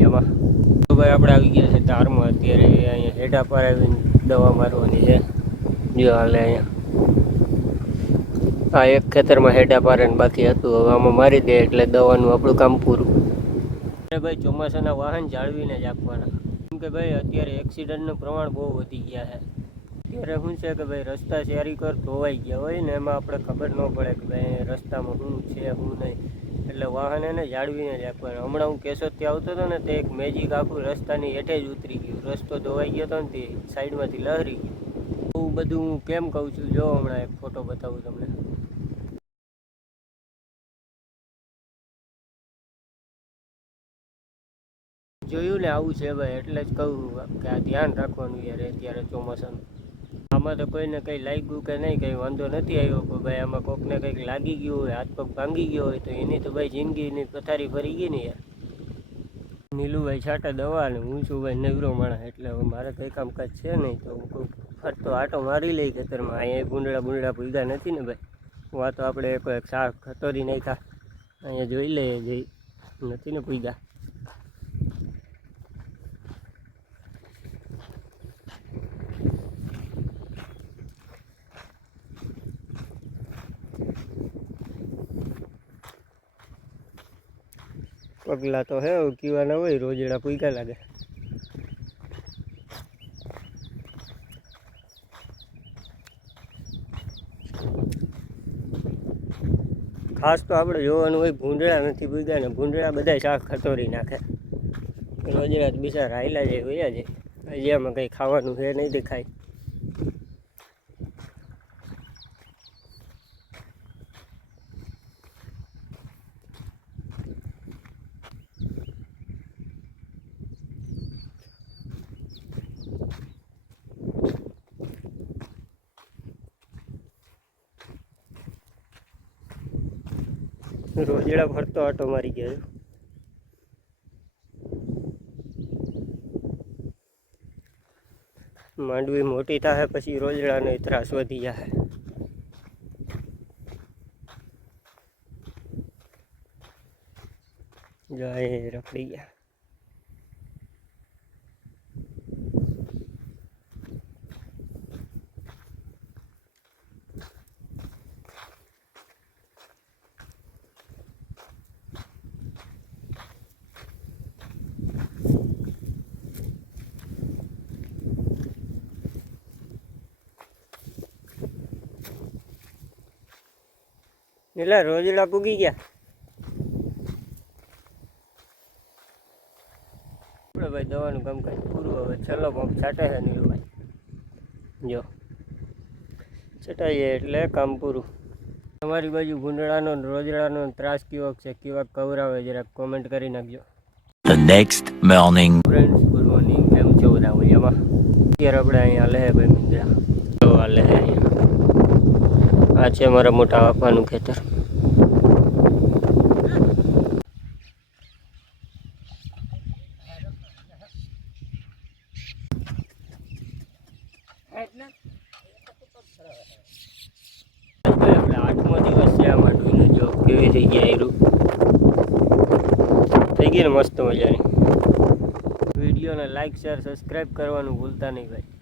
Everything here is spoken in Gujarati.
એમાં તો ભાઈ આપણે આવી ગયા છે તારમાં અત્યારે અહીંયા હેઠા પર આવીને દવા મારવાની છે જો હાલે અહીંયા આ એક ખેતરમાં હેઠા પારે બાકી હતું હવે આમાં મારી દે એટલે દવાનું આપણું કામ પૂરું ભાઈ ચોમાસાના વાહન જાળવીને જ આપવાના કેમ કે ભાઈ અત્યારે એક્સિડન્ટનું પ્રમાણ બહુ વધી ગયા છે અત્યારે શું છે કે ભાઈ રસ્તા શેરી કર ધોવાઈ ગયા હોય ને એમાં આપણે ખબર ન પડે કે ભાઈ રસ્તામાં શું છે શું નહીં એટલે વાહન એને જાળવીને જ આપવાનું હમણાં હું કેશોદથી આવતો હતો ને તે એક મેજિક આખું રસ્તાની હેઠે જ ઉતરી ગયું રસ્તો ધોવાઈ ગયો હતો ને તે સાઈડમાંથી લહરી ગયું એવું બધું હું કેમ કહું છું જો હમણાં એક ફોટો બતાવું તમને જોયું ને આવું છે ભાઈ એટલે જ કહું કે આ ધ્યાન રાખવાનું યાર અત્યારે ચોમાસાનું આમાં તો કોઈને કંઈ લાગ્યું કે નહીં કંઈ વાંધો નથી આવ્યો કે ભાઈ આમાં કોકને કંઈક લાગી ગયું હોય હાથ પગ ભાંગી ગયો હોય તો એની તો ભાઈ જિંદગીની પથારી ફરી ગઈ ને યાર નીલુભાઈ છાંટા દવા ને હું છું ભાઈ નવરો માણસ એટલે હવે મારે કંઈ કામકાજ છે નહીં તો હું કોઈ ફરતો આટો મારી લઈ ખેતરમાં અહીંયા ભૂંડળા ભૂલગા નથી ને ભાઈ આ તો આપણે કોઈ શાક ખતોરી નાખ્યા અહીંયા જોઈ લઈએ જઈ નથી ને ભૂલગા પગલા તો હે કીવા ના હોય રોજડા પૂગ્યા લાગે ખાસ તો આપણે જોવાનું હોય ભૂંડળા નથી પૂગ્યા ને ભૂંડળા બધા શાક ખતોરી નાખે રોજડા બિચારા રાયલા જાય વયા જાય હજી આમાં કંઈ ખાવાનું છે નહીં દેખાય રોજડા ફરતો આટો મારી ગયો માંડવી મોટી થાય પછી રોજડાનો ત્રાસ વધી જાય જાય રખડી ગયા એટલે રોજડા પૂગી ગયા આપણે ભાઈ દવાનું કામકાજ પૂરું હવે છેલ્લો પંપ છાંટે છે નીલુભાઈ જો છટાઈએ એટલે કામ પૂરું તમારી બાજુ ભૂંડળાનો રોજડાનો ત્રાસ કેવો છે કેવા કવરાવે જરાક કોમેન્ટ કરી નાખજો The next morning. Friends good morning કેમ છો બધા મજામાં અત્યારે આપણે અહીંયા લે ભાઈ મિંદરા તો આ લે અહીંયા આ છે મારા મોટા બાપાનું ખેતર આપણે 8મો દિવસ છે આ માંડવીનો જો કેવી થઈ ગયા એરું થઈ ગઈ ને મસ્ત મજાની વિડીયોને લાઈક શેર સબસ્ક્રાઈબ કરવાનું ભૂલતા નહીં ભાઈ